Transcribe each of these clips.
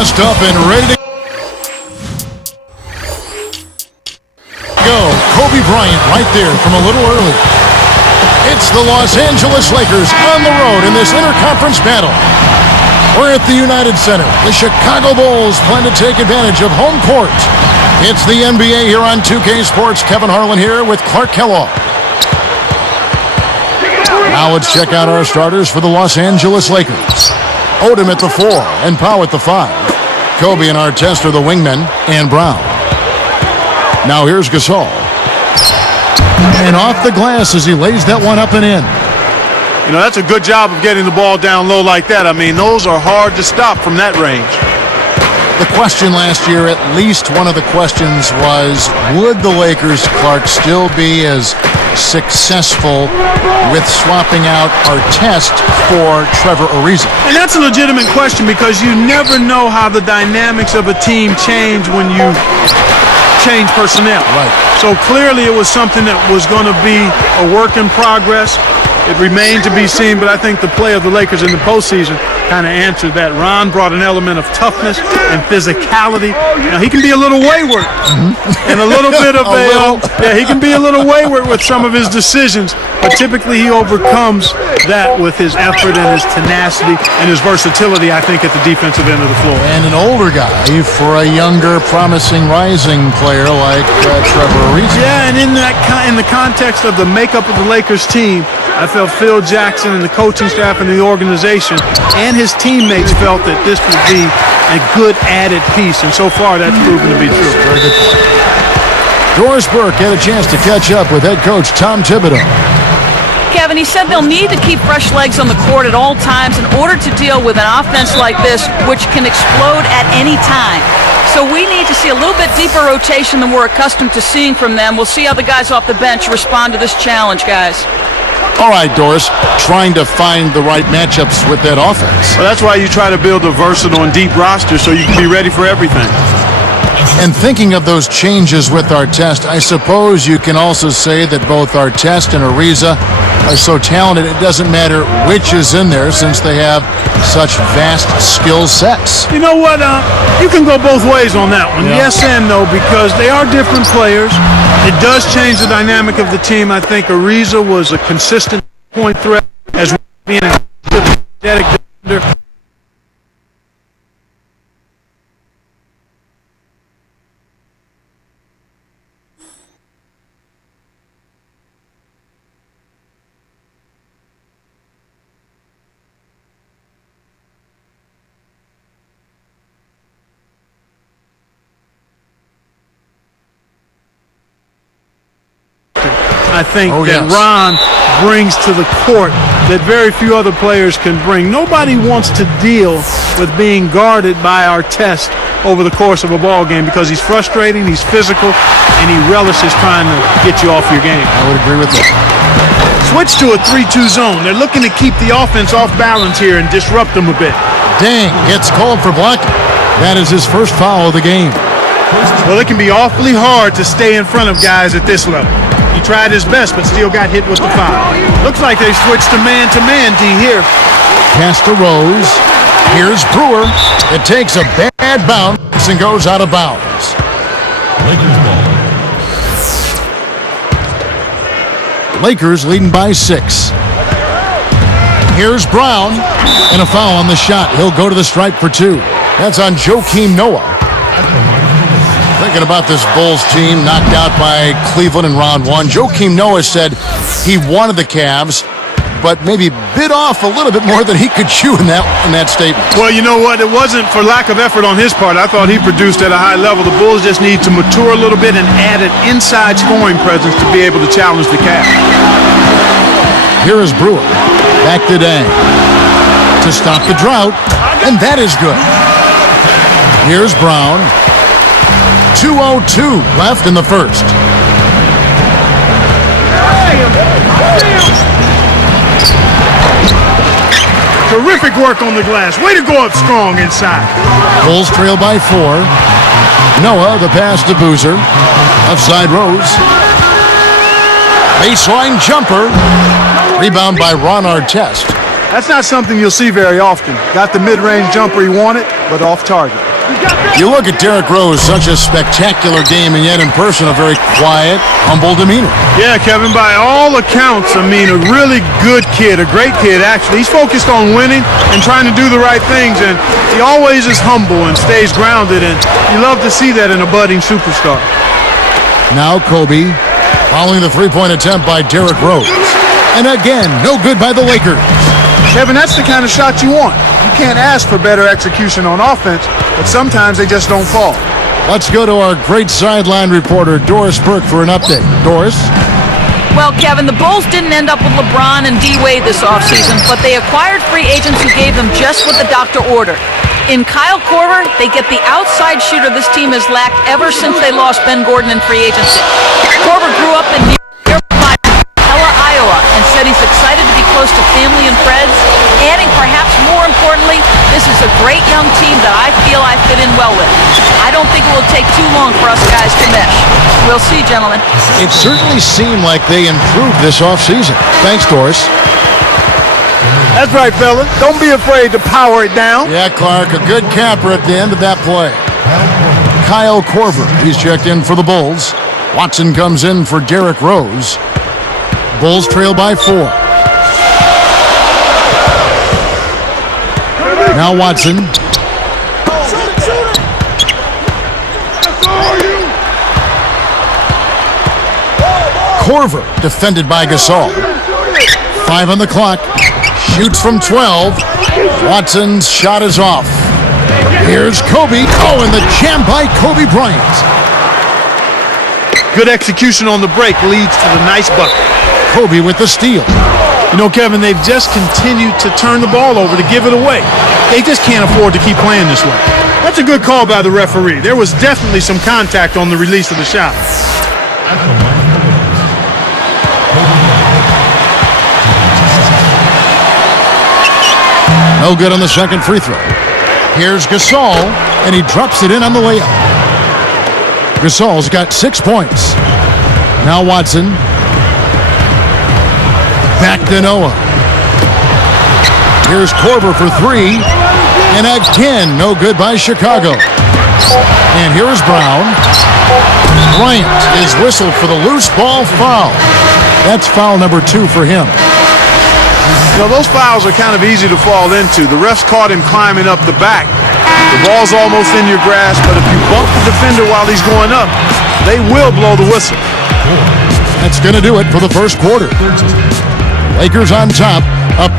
dressed up and ready to go. Kobe Bryant right there from a little early. It's the Los Angeles Lakers on the road in this interconference battle. We're at the United Center. The Chicago Bulls plan to take advantage of home court. It's the NBA here on 2K Sports. Kevin Harlan here with Clark Kellogg. Now let's check out our starters for the Los Angeles Lakers. Odom at the 4 and Pau at the 5. Kobe and Artest are the wingmen, and Brown. Now here's Gasol. And off the glass as he lays that one up and in. You know, that's a good job of getting the ball down low like that. I mean, those are hard to stop from that range. The question last year, at least one of the questions was, would the Lakers, Clark, still be as successful with swapping out Artest for Trevor Ariza? And that's a legitimate question because you never know how the dynamics of a team change when you change personnel. Right. So clearly it was something that was going to be a work in progress. It remained to be seen, but I think the play of the Lakers in the postseason kind of answered that. Ron brought an element of toughness and physicality. Now, he can be a little wayward and a little bit of he can be a little wayward with some of his decisions, but typically he overcomes that with his effort and his tenacity and his versatility, I think, at the defensive end of the floor. And an older guy for a younger, promising, rising player like Trevor Ariza. Yeah, and in the context of the makeup of the Lakers team, I felt Phil Jackson and the coaching staff and the organization and his teammates felt that this would be a good added piece, and so far that's proven to be true. Very good point. Doris Burke had a chance to catch up with head coach Tom Thibodeau. Kevin, he said they'll need to keep fresh legs on the court at all times in order to deal with an offense like this, which can explode at any time. So we need to see a little bit deeper rotation than we're accustomed to seeing from them. We'll see how the guys off the bench respond to this challenge, guys. All right, Doris, trying to find the right matchups with that offense. Well, that's why you try to build a versatile and deep roster so you can be ready for everything. And thinking of those changes with Artest, I suppose you can also say that both Artest and Ariza are so talented, it doesn't matter which is in there since they have such vast skill sets. You know what? You can go both ways on that one. Yeah. Yes and no, because they are different players. It does change the dynamic of the team. I think Ariza was a consistent point threat as being a athletic defender. I think that Ron brings to the court that very few other players can bring. Nobody wants to deal with being guarded by Artest over the course of a ball game because he's frustrating, he's physical, and he relishes trying to get you off your game. I would agree with that. Switch to a 3-2 zone. They're looking to keep the offense off balance here and disrupt them a bit. Dang, gets called for blocking. That is his first foul of the game. Well, it can be awfully hard to stay in front of guys at this level. He tried his best, but still got hit with the foul. Looks like they switched to man-to-man, D, here. Pass to Rose. Here's Brewer. It takes a bad bounce and goes out of bounds. Lakers leading by 6. Here's Brown. And a foul on the shot. He'll go to the stripe for 2. That's on Joakim Noah. Thinking about this Bulls team knocked out by Cleveland in round 1. Joakim Noah said he wanted the Cavs, but maybe bit off a little bit more than he could chew in that statement. Well, you know what? It wasn't for lack of effort on his part. I thought he produced at a high level. The Bulls just need to mature a little bit and add an inside scoring presence to be able to challenge the Cavs. Here is Brewer. Back to Dang. To stop the drought, and that is good. Here's Brown. 2:02 left in the first. Terrific work on the glass. Way to go up strong inside. Bulls trail by 4. Noah, the pass to Boozer. Offside Rose. Baseline jumper. Rebound by Ron Artest. That's not something you'll see very often. Got the mid-range jumper he wanted, but off target. You look at Derrick Rose, such a spectacular game, and yet in person a very quiet, humble demeanor. Yeah, Kevin, by all accounts, I mean, a really good kid, a great kid, actually. He's focused on winning and trying to do the right things, and he always is humble and stays grounded, and you love to see that in a budding superstar. Now Kobe, following the three-point attempt by Derrick Rose. And again, no good by the Lakers. Kevin, that's the kind of shot you want. You can't ask for better execution on offense, but sometimes they just don't fall. Let's go to our great sideline reporter, Doris Burke, for an update. Doris? Well, Kevin, the Bulls didn't end up with LeBron and D-Wade this offseason, but they acquired free agents who gave them just what the doctor ordered. In Kyle Korver, they get the outside shooter this team has lacked ever since they lost Ben Gordon in free agency. Korver grew up in nearby Pella, Iowa, and said he's excited to be close to family and friends, adding perhaps more importantly, this is a great young team that I feel I fit in well with. I don't think it will take too long for us guys to mesh. We'll see, gentlemen. It certainly seemed like they improved this offseason. Thanks, Doris. That's right, fella. Don't be afraid to power it down. Yeah, Clark, a good capper at the end of that play. Kyle Korver, he's checked in for the Bulls. Watson comes in for Derrick Rose. Bulls trail by 4. Now Watson. Korver defended by Gasol. 5 on the clock. Shoots from 12. Watson's shot is off. Here's Kobe. Oh, and the jam by Kobe Bryant. Good execution on the break leads to the nice bucket. Kobe with the steal. You know, Kevin, they've just continued to turn the ball over to give it away. They just can't afford to keep playing this way. That's a good call by the referee. There was definitely some contact on the release of the shot. No good on the second free throw. Here's Gasol, and he drops it in on the layup. Gasol's got 6 points. Now Watson. Back to Noah. Here's Korver for 3. And again, no good by Chicago. And here's Brown. Bryant is whistled for the loose ball foul. That's foul number 2 for him. You know, those fouls are kind of easy to fall into. The refs caught him climbing up the back. The ball's almost in your grasp, but if you bump the defender while he's going up, they will blow the whistle. That's going to do it for the first quarter. Lakers on top, up.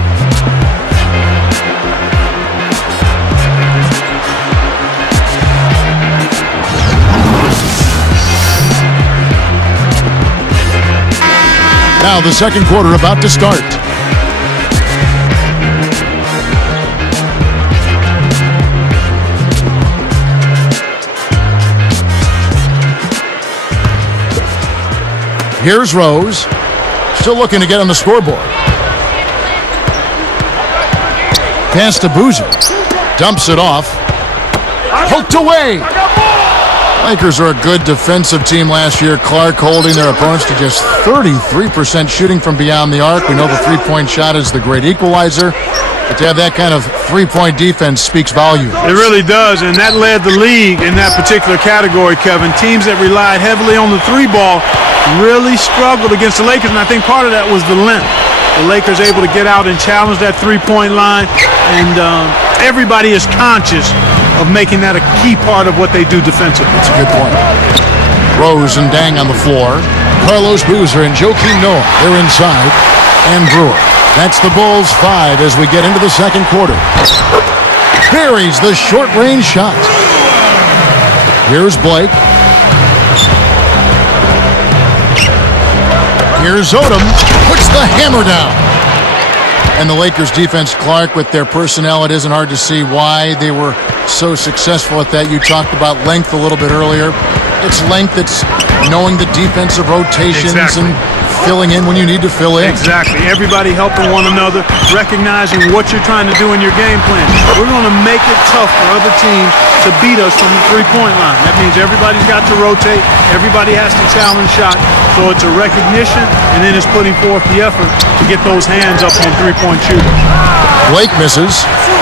Now the second quarter about to start. Here's Rose, still looking to get on the scoreboard. Pass to Boozer, dumps it off, poked away. Lakers are a good defensive team last year. Clark holding their opponents to just 33% shooting from beyond the arc. We know the three-point shot is the great equalizer. But to have that kind of three-point defense speaks volumes. It really does, and that led the league in that particular category, Kevin. Teams that relied heavily on the three ball really struggled against the Lakers, and I think part of that was the length. The Lakers able to get out and challenge that three-point line, and everybody is conscious of making that a key part of what they do defensively. That's a good point. Rose and Dang on the floor. Carlos Boozer and Joakim Noah, they're inside. And Brewer. That's the Bulls 5 as we get into the second quarter. Buries the short-range shot. Here's Blake. Here's Odom. Puts the hammer down. And the Lakers defense, Clark, with their personnel, it isn't hard to see why they were so successful at that. You talked about length a little bit earlier. It's length, it's knowing the defensive rotations and filling in when you need to fill in. Exactly. Everybody helping one another, recognizing what you're trying to do in your game plan. We're going to make it tough for other teams to beat us from the three-point line. That means everybody's got to rotate. Everybody has to challenge shots. So it's a recognition, and then it's putting forth the effort to get those hands up on three-point shooting. Blake misses.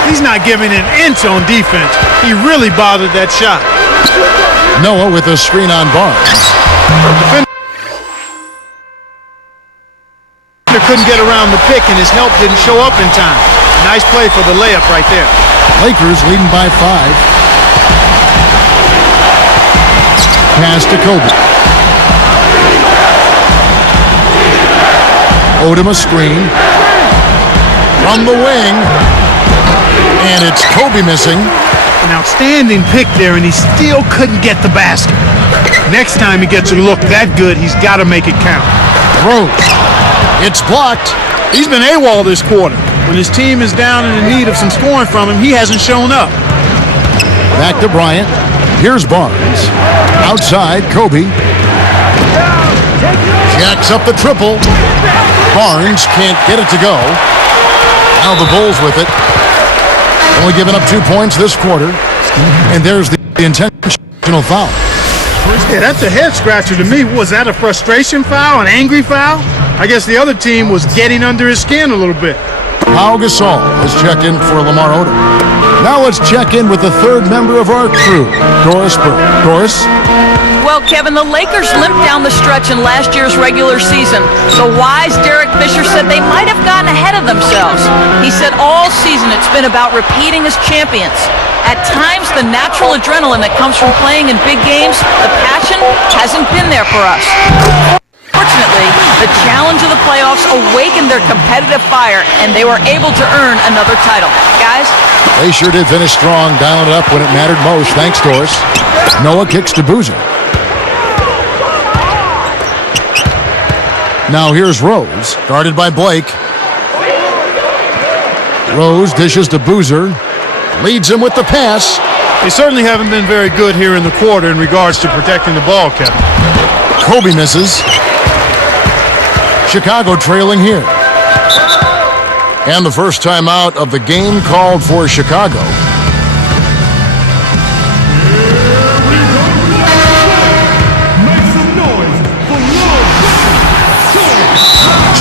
He's not giving an inch on defense. He really bothered that shot. Noah with a screen on Barnes. Defender couldn't get around the pick, and his help didn't show up in time. Nice play for the layup right there. Lakers leading by 5. Pass to Kobe. Odom a screen. From the wing. And it's Kobe missing. An outstanding pick there, and he still couldn't get the basket. Next time he gets a look that good, he's got to make it count. Rose. It's blocked. He's been AWOL this quarter. When his team is down and in need of some scoring from him, he hasn't shown up. Back to Bryant. Here's Barnes. Outside, Kobe. Jacks up the triple. Barnes can't get it to go. Now the Bulls with it. Only giving up 2 points this quarter. And there's the intentional foul. Yeah, that's a head scratcher to me. Was that a frustration foul, an angry foul? I guess the other team was getting under his skin a little bit. Gasol has checked in for Lamar Odom. Now let's check in with the third member of our crew, Doris Burke. Doris? Well, Kevin, the Lakers limped down the stretch in last year's regular season. The wise Derek Fisher said they might have gotten ahead of themselves. He said all season it's been about repeating as champions. At times, the natural adrenaline that comes from playing in big games, the passion, hasn't been there for us. Fortunately, the challenge of the playoffs awakened their competitive fire, and they were able to earn another title. Guys? They sure did finish strong, dialing it up when it mattered most. Thanks, Doris. Noah kicks to Boozer. Now here's Rose, guarded by Blake. Rose dishes to Boozer. Leads him with the pass. They certainly haven't been very good here in the quarter in regards to protecting the ball, Kevin. Kobe misses. Chicago trailing here. And the first timeout of the game called for Chicago.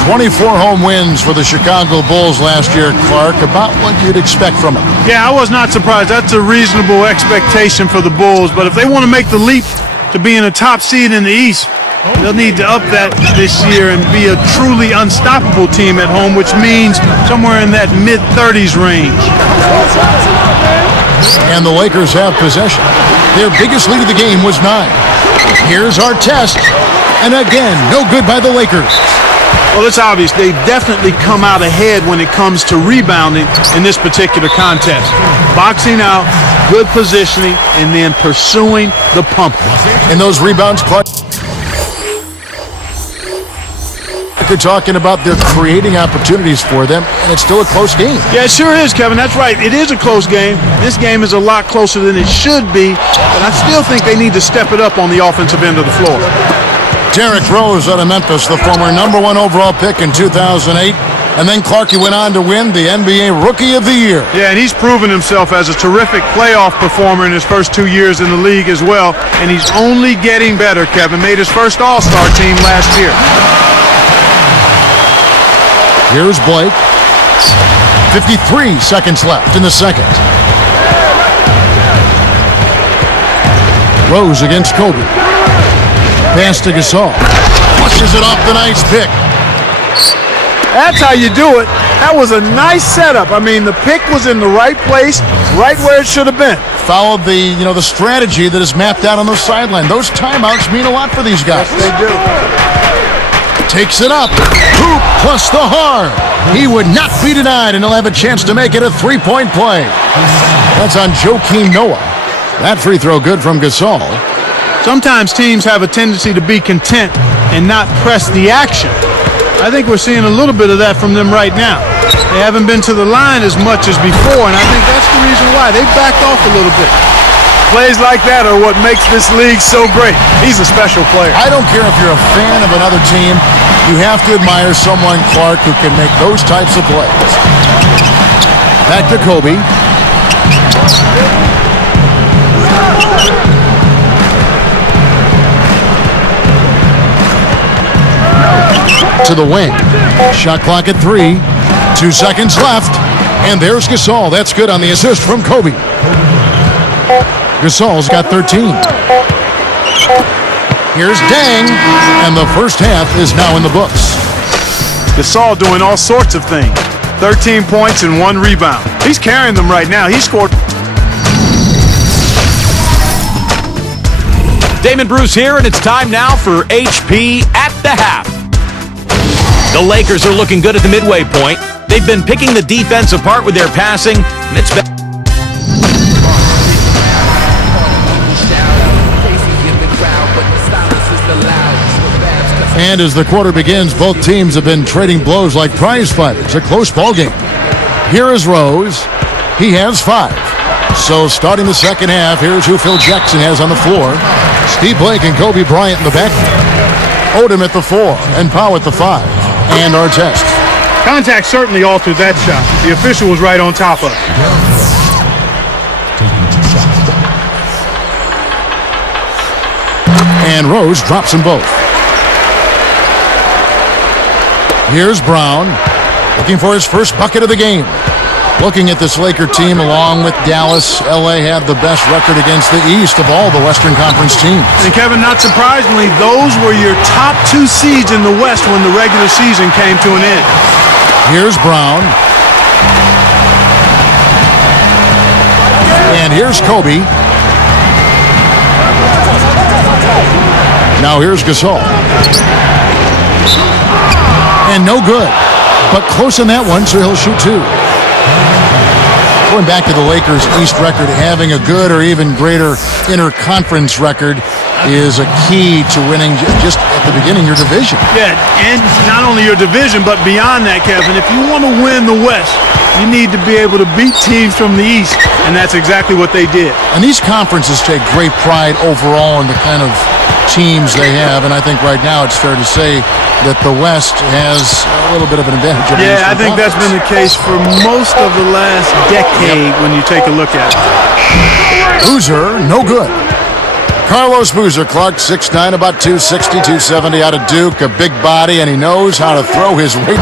24 home wins for the Chicago Bulls last year, Clark. About what you'd expect from them. Yeah, I was not surprised. That's a reasonable expectation for the Bulls. But if they want to make the leap to being a top seed in the East, they'll need to up that this year and be a truly unstoppable team at home, which means somewhere in that mid-30s range. And the Lakers have possession. Their biggest lead of the game was 9. Here's our test. And again, no good by the Lakers. Well, it's obvious they've definitely come out ahead when it comes to rebounding in this particular contest. Boxing out, good positioning, and then pursuing the pumpkin. And those rebounds, Clark, they're talking about they're creating opportunities for them, and it's still a close game. Yeah, it sure is, Kevin. That's right. It is a close game. This game is a lot closer than it should be, but I still think they need to step it up on the offensive end of the floor. Derrick Rose out of Memphis, the former #1 overall pick in 2008. And then Clark, he went on to win the NBA Rookie of the Year. Yeah, and he's proven himself as a terrific playoff performer in his first 2 years in the league as well. And he's only getting better, Kevin. Made his first All-Star team last year. Here's Blake. 53 seconds left in the second. Rose against Kobe. Pass to Gasol. Pushes it off the nice pick. That's how you do it. That was a nice setup. I mean, the pick was in the right place, right where it should have been. Followed the strategy that is mapped out on the sideline. Those timeouts mean a lot for these guys. Yes, they do. Takes it up. Hoop plus the harm. He would not be denied, and he'll have a chance to make it a three-point play. That's on Joakim Noah. That free throw good from Gasol. Sometimes teams have a tendency to be content and not press the action. I think we're seeing a little bit of that from them right now. They haven't been to the line as much as before, and I think that's the reason why. They backed off a little bit. Plays like that are what makes this league so great. He's a special player. I don't care if you're a fan of another team. You have to admire someone, Clark, who can make those types of plays. Back to Kobe. To the wing. Shot clock at 3. 2 seconds left. And there's Gasol. That's good on the assist from Kobe. Gasol's got 13. Here's Dang, and the first half is now in the books. Gasol doing all sorts of things. 13 points and 1 rebound. He's carrying them right now. He scored. Damon Bruce here, and it's time now for HP at the half. The Lakers are looking good at the midway point. They've been picking the defense apart with their passing, and it's been... And as the quarter begins, both teams have been trading blows like prize fighters. A close ball game. Here is Rose. He has 5. So starting the second half, here's who Phil Jackson has on the floor. Steve Blake and Kobe Bryant in the back. Odom at the 4 and Powell at the 5. And our test. Contact certainly altered that shot. The official was right on top of it. And Rose drops them both. Here's Brown, looking for his first bucket of the game. Looking at this Laker team along with Dallas, LA have the best record against the East of all the Western Conference teams. And Kevin, not surprisingly, those were your top 2 seeds in the West when the regular season came to an end. Here's Brown. And here's Kobe. Now here's Gasol. And no good. But close on that one, so he'll shoot 2. Going back to the Lakers' East record, having a good or even greater interconference record is a key to winning just at the beginning of your division. Yeah, and not only your division, but beyond that, Kevin, if you want to win the West, you need to be able to beat teams from the East, and that's exactly what they did. And these conferences take great pride overall in the kind of teams they have, and I think right now it's fair to say that the West has a little bit of an advantage. Yeah, I think that's been the case for most of the last decade when you take a look at it. Boozer, no good. Carlos Boozer, Clark, 6'9", about 260, 270 out of Duke, a big body, and he knows how to throw his weight.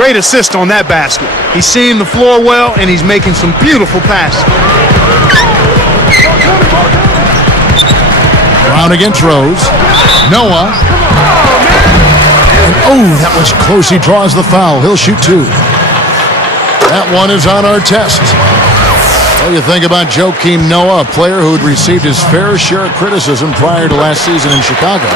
Great assist on that basket. He's seeing the floor well, and he's making some beautiful passes. Brown against Rose. Noah. And oh, that was close. He draws the foul. He'll shoot 2. That one is on our test. What do you think about Joakim Noah, a player who had received his fair share of criticism prior to last season in Chicago?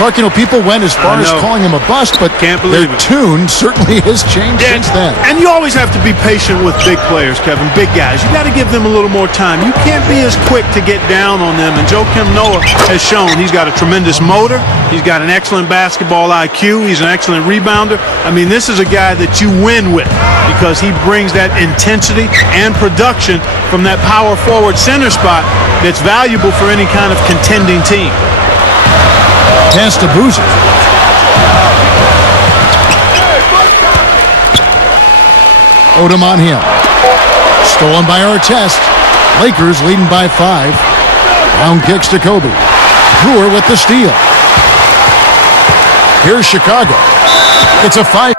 Clark, you know, people went as far as calling him a bust, but their tune certainly has changed since then. And you always have to be patient with big players, Kevin, big guys. You got to give them a little more time. You can't be as quick to get down on them. And Joakim Noah has shown he's got a tremendous motor. He's got an excellent basketball IQ. He's an excellent rebounder. I mean, this is a guy that you win with because he brings that intensity and production from that power forward center spot that's valuable for any kind of contending team. Pass to Boozer. Odom on him. Stolen by Artest. Lakers leading by 5. Brown kicks to Kobe. Brewer with the steal. Here's Chicago. It's a 5-point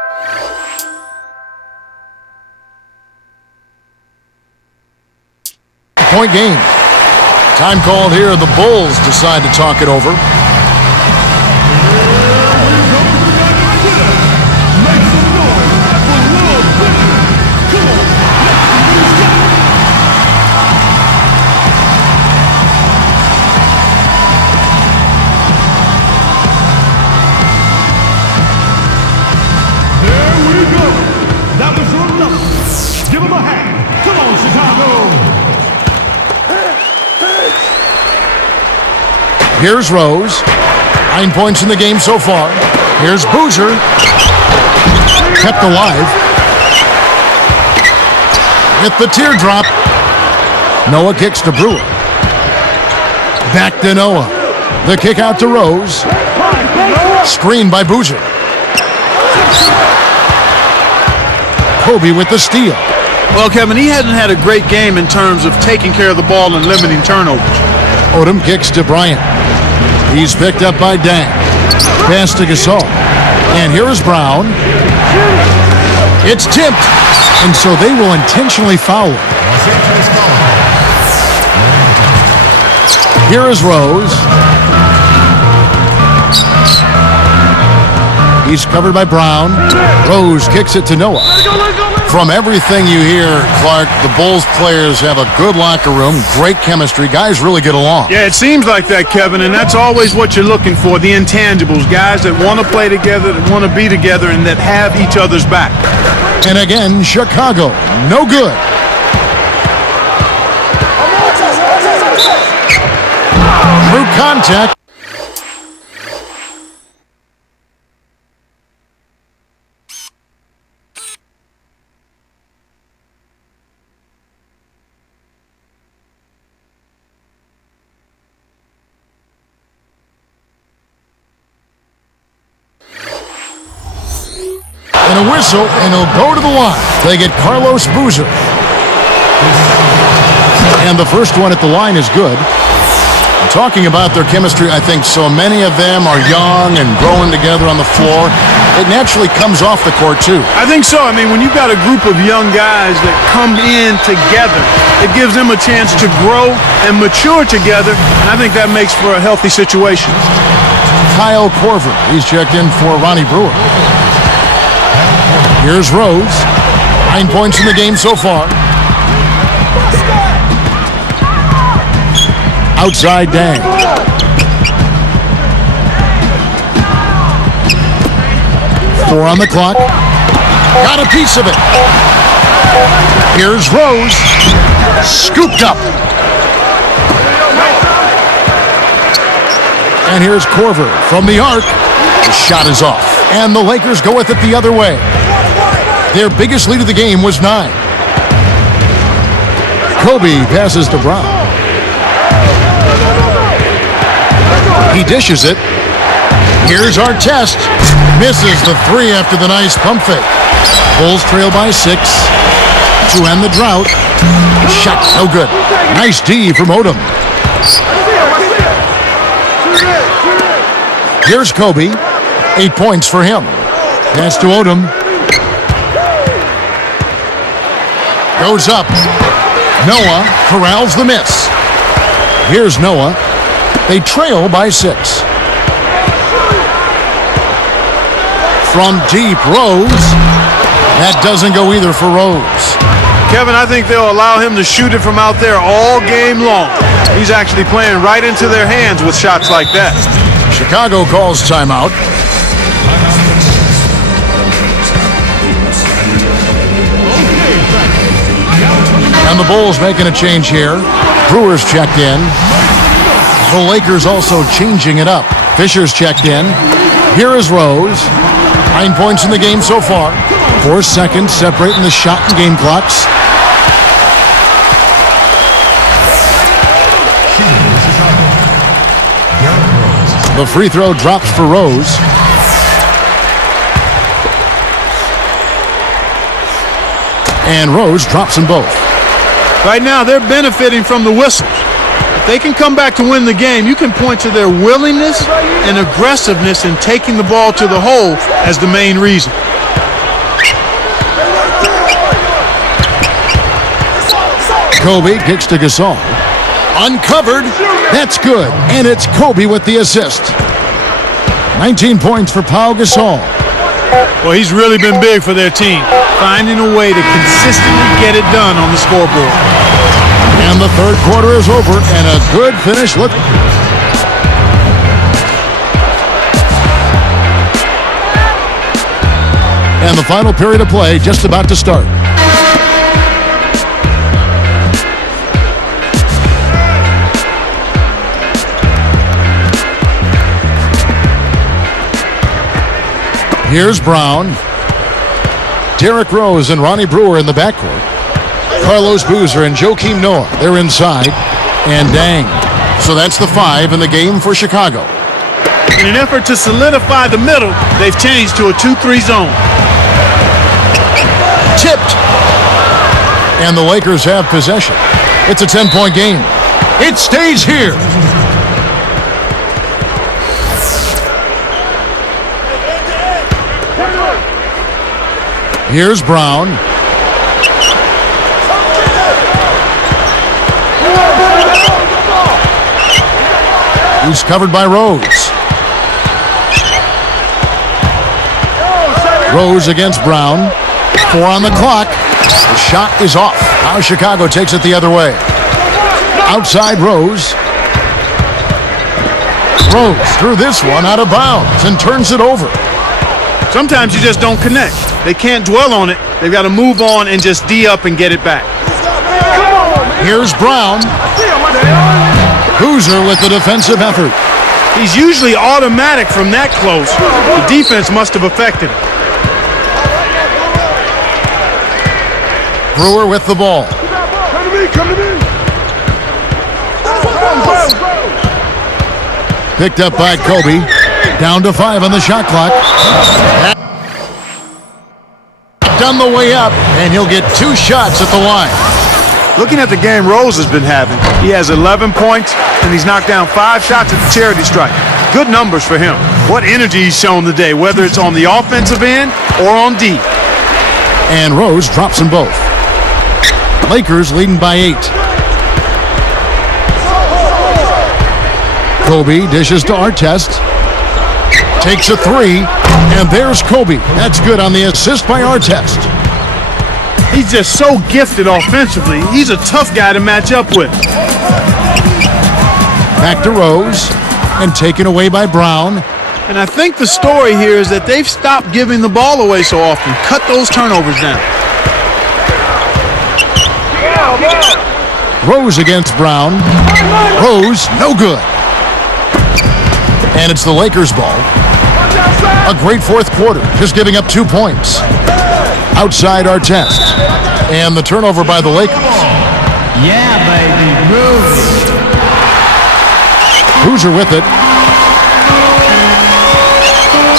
game. Time called here. The Bulls decide to talk it over. Here's Rose. 9 points in the game so far. Here's Boozer. Kept alive. Hit the teardrop. Noah kicks to Brewer. Back to Noah. The kick out to Rose. Screen by Boozer. Kobe with the steal. Well, Kevin, he hasn't had a great game in terms of taking care of the ball and limiting turnovers. Odom kicks to Bryant. He's picked up by Dang. Pass to Gasol. And here is Brown. It's tipped, and so they will intentionally foul him. Here is Rose. He's covered by Brown. Rose kicks it to Noah. From everything you hear, Clark, the Bulls players have a good locker room, great chemistry. Guys really get along. Yeah, it seems like that, Kevin, and that's always what you're looking for, the intangibles, guys that want to play together, that want to be together, and that have each other's back. And again, Chicago, no good. Through contact. And a whistle, and he'll go to the line. They get Carlos Boozer. And the first one at the line is good. Talking about their chemistry, I think so many of them are young and growing together on the floor. It naturally comes off the court, too. I think so. I mean, when you've got a group of young guys that come in together, it gives them a chance to grow and mature together, and I think that makes for a healthy situation. Kyle Korver, he's checked in for Ronnie Brewer. Here's Rose. 9 points in the game so far. Outside Dang. Four on the clock. Got a piece of it. Here's Rose. Scooped up. And here's Korver from the arc. The shot is off. And the Lakers go with it the other way. Their biggest lead of the game was 9. Kobe passes to Brown. He dishes it. Here's Artest. Misses the 3 after the nice pump fake. Bulls trail by 6 to end the drought. Shot no good. Nice D from Odom. Here's Kobe. 8 points for him. Pass to Odom. Goes up. Noah corrals the miss. Here's Noah. They trail by 6. From deep, Rose. That doesn't go either for Rose. Kevin, I think they'll allow him to shoot it from out there all game long. He's actually playing right into their hands with shots like that. Chicago calls timeout. And the Bulls making a change here. Brewer's checked in. The Lakers also changing it up. Fisher's checked in. Here is Rose. 9 points in the game so far. 4 seconds separating the shot and game clocks. The free throw drops for Rose. And Rose drops them both. Right now, they're benefiting from the whistles. If they can come back to win the game, you can point to their willingness and aggressiveness in taking the ball to the hole as the main reason. Kobe kicks to Gasol. Uncovered. That's good. And it's Kobe with the assist. 19 points for Pau Gasol. Well, he's really been big for their team, finding a way to consistently get it done on the scoreboard. And the third quarter is over, and a good finish. Look. And the final period of play just about to start. Here's Brown. Derrick Rose and Ronnie Brewer in the backcourt. Carlos Boozer and Joakim Noah, they're inside. And Dang. So that's the 5 in the game for Chicago. In an effort to solidify the middle, they've changed to a 2-3 zone. Tipped. And the Lakers have possession. It's a 10-point game. It stays here. Here's Brown. He's covered by Rose. Rose against Brown. 4 on the clock. The shot is off. Now Chicago takes it the other way. Outside Rose. Rose threw this one out of bounds and turns it over. Sometimes you just don't connect. They can't dwell on it. They've got to move on and just D up and get it back. Here's Brown. Hooser with the defensive effort. He's usually automatic from that close. The defense must have affected him. Brewer with the ball. Come to me. Picked up by Kobe. Down to 5 on the shot clock. Done the way up, and he'll get 2 shots at the line. Looking at the game Rose has been having, he has 11 points, and he's knocked down 5 shots at the charity stripe. Good numbers for him. What energy he's shown today, whether it's on the offensive end or on D. And Rose drops them both. Lakers leading by 8. Kobe dishes to Artest. Takes a 3, and there's Kobe. That's good on the assist by Artest. He's just so gifted offensively. He's a tough guy to match up with. Back to Rose, and taken away by Brown. And I think the story here is that they've stopped giving the ball away so often. Cut those turnovers down. Rose against Brown. Rose, no good. And it's the Lakers' ball. A great fourth quarter, just giving up 2 points. Outside Artest. And the turnover by the Lakers. Yeah, baby, groovy. Hooser with it.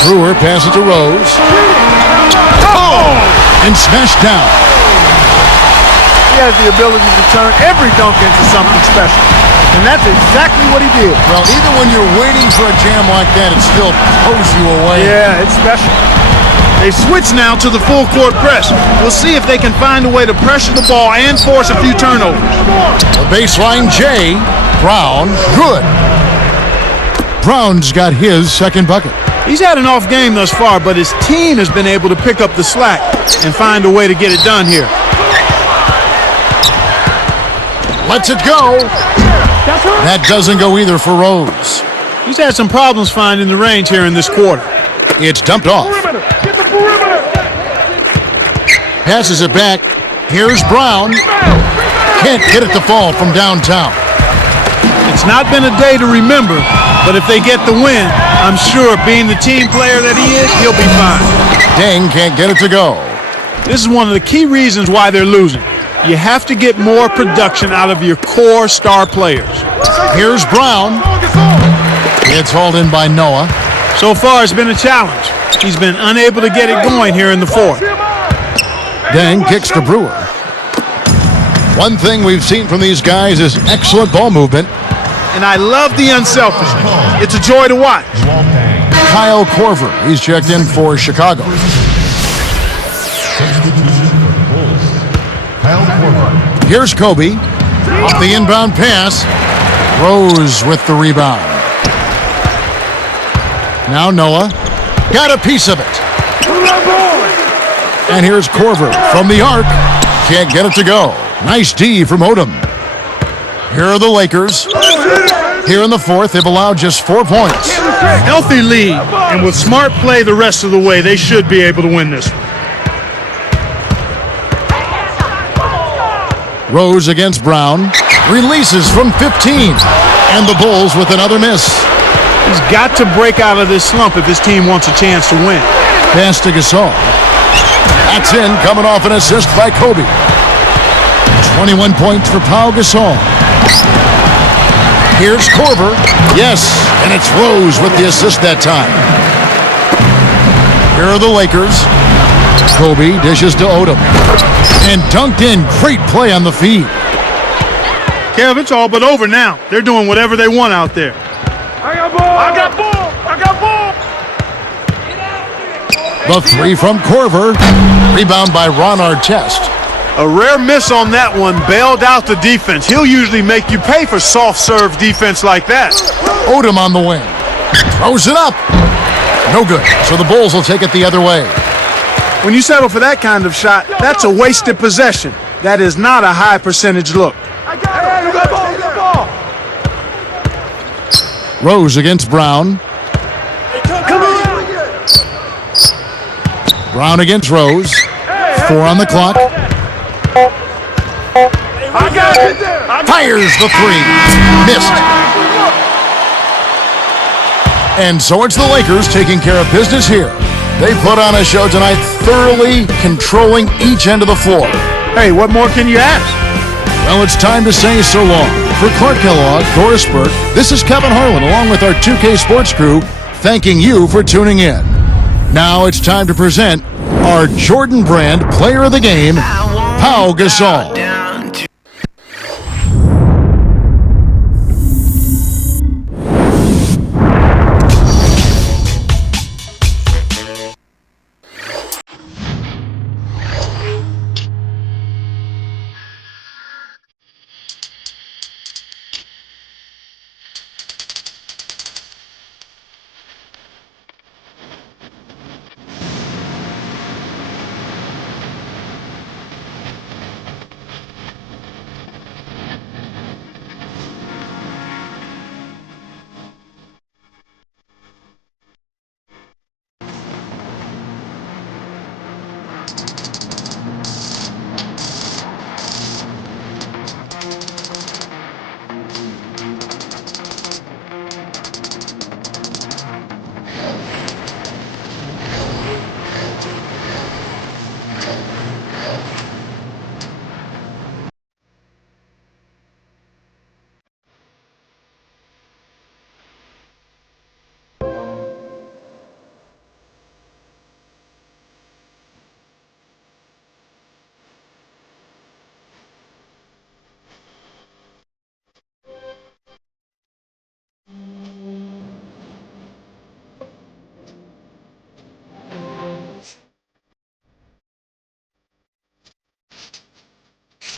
Brewer passes to Rose. Oh! And smashed down. He has the ability to turn every dunk into something special. And that's exactly what he did. Well, even when you're waiting for a jam like that, it still pulls you away. Yeah, it's special. They switch now to the full court press. We'll see if they can find a way to pressure the ball and force a few turnovers. The baseline J. Brown, good. Brown's got his second bucket. He's had an off game thus far, but his team has been able to pick up the slack and find a way to get it done here. Lets it go. That doesn't go either for Rose. He's had some problems finding the range here in this quarter. It's dumped off. Passes it back. Here's Brown. Can't get it to fall from downtown. It's not been a day to remember, but if they get the win, I'm sure being the team player that he is, he'll be fine. Deng can't get it to go. This is one of the key reasons why they're losing. You have to get more production out of your core star players. Here's Brown. It's hauled in by Noah. So far, it's been a challenge. He's been unable to get it going here in the fourth. Deng kicks to Brewer. One thing we've seen from these guys is excellent ball movement. And I love the unselfishness. It's a joy to watch. Kyle Korver, he's checked in for Chicago. Here's Kobe. Off the inbound pass. Rose with the rebound. Now Noah. Got a piece of it. And here's Korver from the arc. Can't get it to go. Nice D from Odom. Here are the Lakers. Here in the fourth, they've allowed just 4 points. Healthy lead, and with smart play the rest of the way, they should be able to win this one. Rose against Brown. Releases from 15. And the Bulls with another miss. He's got to break out of this slump if his team wants a chance to win. Pass to Gasol. That's in, coming off an assist by Kobe. 21 points for Pau Gasol. Here's Korver. Yes, and it's Rose with the assist that time. Here are the Lakers. Kobe dishes to Odom. And dunked in. Great play on the feed. Kev, it's all but over now. They're doing whatever they want out there. I got ball. I got ball. I got ball. The three from Korver. Rebound by Ron Artest. A rare miss on that one, bailed out the defense. He'll usually make you pay for soft serve defense like that. Odom on the wing. Throws it up. No good. So the Bulls will take it the other way. When you settle for that kind of shot, that's a wasted possession. That is not a high percentage look. Rose against Brown. Brown against Rose. 4 on the clock. Fires the 3. Missed. And so it's the Lakers taking care of business here. They put on a show tonight, thoroughly controlling each end of the floor. Hey, what more can you ask? Well, it's time to say so long. For Clark Kellogg, Doris Burke, this is Kevin Harlan, along with our 2K Sports crew, thanking you for tuning in. Now it's time to present our Jordan Brand Player of the Game, Pau Gasol.